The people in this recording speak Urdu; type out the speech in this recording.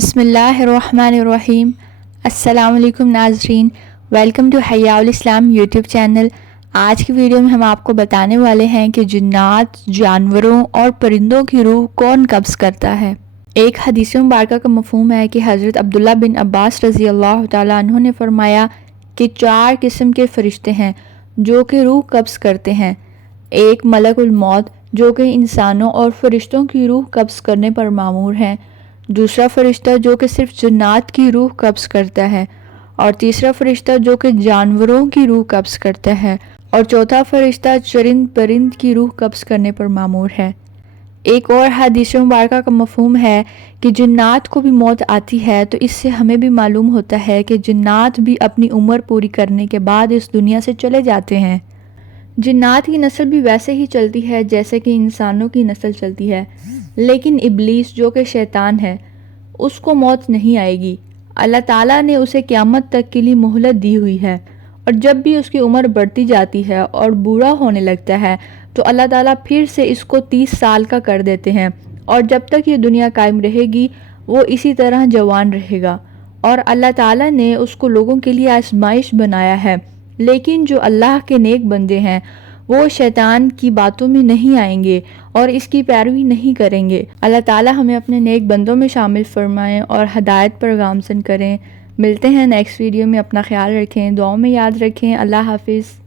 بسم اللہ الرحمن الرحیم۔ السلام علیکم ناظرین، ویلکم ٹو حیاء الاسلام یوٹیوب چینل۔ آج کی ویڈیو میں ہم آپ کو بتانے والے ہیں کہ جنات، جانوروں اور پرندوں کی روح کون قبض کرتا ہے۔ ایک حدیث مبارکہ کا مفہوم ہے کہ حضرت عبداللہ بن عباس رضی اللہ تعالیٰ عنہ نے فرمایا کہ 4 قسم کے فرشتے ہیں جو کہ روح قبض کرتے ہیں۔ ایک ملک الموت جو کہ انسانوں اور فرشتوں کی روح قبض کرنے پر مامور ہیں، دوسرا فرشتہ جو کہ صرف جنات کی روح قبض کرتا ہے، اور تیسرا فرشتہ جو کہ جانوروں کی روح قبض کرتا ہے، اور چوتھا فرشتہ چرند پرند کی روح قبض کرنے پر مامور ہے۔ ایک اور حدیث مبارکہ کا مفہوم ہے کہ جنات کو بھی موت آتی ہے، تو اس سے ہمیں بھی معلوم ہوتا ہے کہ جنات بھی اپنی عمر پوری کرنے کے بعد اس دنیا سے چلے جاتے ہیں۔ جنات کی نسل بھی ویسے ہی چلتی ہے جیسے کہ انسانوں کی نسل چلتی ہے، لیکن ابلیس جو کہ شیطان ہے، اس کو موت نہیں آئے گی۔ اللہ تعالیٰ نے اسے قیامت تک کے لیے مہلت دی ہوئی ہے، اور جب بھی اس کی عمر بڑھتی جاتی ہے اور بوڑھا ہونے لگتا ہے تو اللہ تعالیٰ پھر سے اس کو 30 سال کا کر دیتے ہیں، اور جب تک یہ دنیا قائم رہے گی وہ اسی طرح جوان رہے گا۔ اور اللہ تعالیٰ نے اس کو لوگوں کے لیے آزمائش بنایا ہے، لیکن جو اللہ کے نیک بندے ہیں وہ شیطان کی باتوں میں نہیں آئیں گے اور اس کی پیروی نہیں کریں گے۔ اللہ تعالیٰ ہمیں اپنے نیک بندوں میں شامل فرمائیں اور ہدایت پر گامزن کریں۔ ملتے ہیں نیکسٹ ویڈیو میں، اپنا خیال رکھیں، دعاؤں میں یاد رکھیں۔ اللہ حافظ۔